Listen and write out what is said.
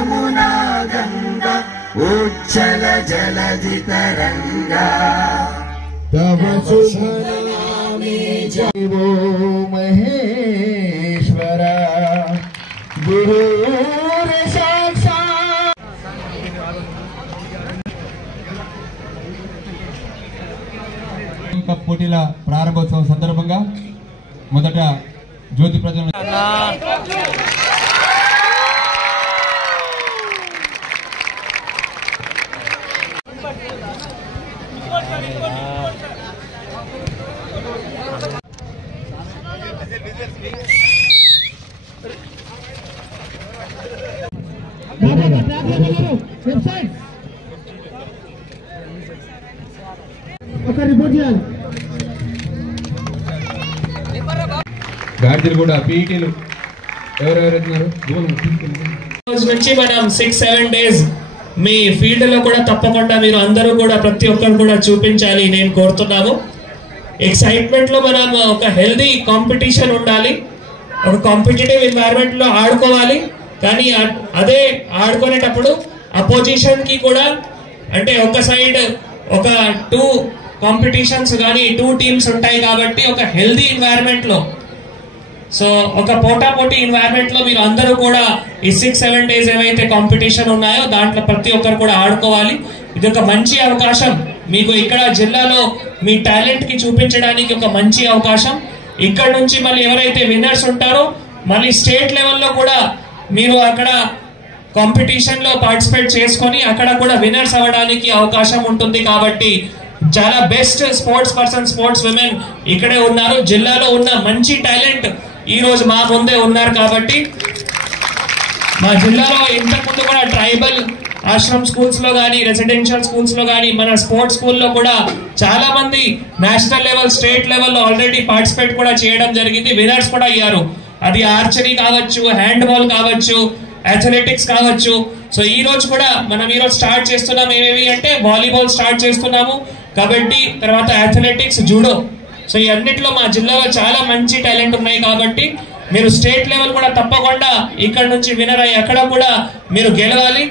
यमुना गंगा उज्जल जलधि तरंगा तव शुभ नामे जपो महेश्वरा गुरु కప్ పోటీల ప్రారంభోత్సవం సందర్భంగా మొదట జ్యోతి ప్రజ్వలన గాడిదలు కూడా పీఈటీలు ఎవరెవరైతున్నారు నుంచి మనం 6-7 డేస్ మీ ఫీల్డ్ లో కూడా తప్పకుండా మీరు అందరూ కూడా ప్రతి ఒక్కరు కూడా చూపించాలి నేను కోరుతున్నాను. ఎక్సైట్మెంట్ లో మనం ఒక హెల్దీ కాంపిటీషన్ ఉండాలి, ఒక కాంపిటేటివ్ ఎన్వైరన్మెంట్ లో ఆడుకోవాలి. కానీ అదే ఆడుకునేటప్పుడు అపోజిషన్ కి కూడా అంటే ఒక సైడ్ ఒక 2 కాంపిటీషన్స్ కానీ 2 టీమ్స్ ఉంటాయి కాబట్టి ఒక హెల్దీ ఎన్వైరన్మెంట్ లో సో ఒక పోటాపోటీ ఎన్వైరన్మెంట్ లో మీరు అందరూ కూడా ఈ 6-7 డేస్ ఏవైతే కాంపిటీషన్ ఉన్నాయో దాంట్లో ప్రతి ఒక్కరు కూడా ఆడుకోవాలి. ఇది ఒక మంచి అవకాశం మీకు ఇక్కడ జిల్లాలో మీ టాలెంట్ కి చూపించడానికి ఒక మంచి అవకాశం. ఇక్కడ నుంచి మళ్ళీ ఎవరైతే విన్నర్స్ ఉంటారో మళ్ళీ స్టేట్ లెవెల్లో కూడా మీరు అక్కడ కాంపిటీషన్ లో పార్టిసిపేట్ చేసుకొని అక్కడ కూడా విన్నర్స్ అవ్వడానికి అవకాశం ఉంటుంది. కాబట్టి చాలా best sports person sports women ఇక్కడే ఉన్నారు. జిల్లాలో ఉన్న మంచి టాలెంట్ ఈ రోజు మా ముందే ఉన్నారు. కాబట్టి మా జిల్లాలో ఇంతకుముందు కూడా ట్రైబల్ ఆశ్రమ్ స్కూల్స్ లో కానీ రెసిడెన్షియల్ స్కూల్స్ లో కానీ మన స్పోర్ట్స్ స్కూల్లో కూడా చాలా మంది నేషనల్ లెవెల్ స్టేట్ లెవెల్లో ఆల్రెడీ పార్టిసిపేట్ కూడా చేయడం జరిగింది, విన్నర్స్ కూడా అయ్యారు. అది ఆర్చరీ కావచ్చు, హ్యాండ్ బాల్ కావచ్చు, అథ్లెటిక్స్ కావచ్చు. సో ఈ రోజు కూడా మనం ఈ రోజు స్టార్ట్ చేస్తున్నాం ఏమేమి అంటే వాలీబాల్ స్టార్ట్ చేస్తున్నాము, కబడ్డీ, తర్వాత అథ్లెటిక్స్, జూడో. సో ఈ అన్నిటిలో మా జిల్లాలో చాలా మంచి టాలెంట్ ఉన్నాయి. కాబట్టి మీరు స్టేట్ లెవెల్ కూడా తప్పకుండా ఇక్కడ నుంచి విన్నర్ అయ్యి అక్కడ కూడా మీరు గెలవాలి.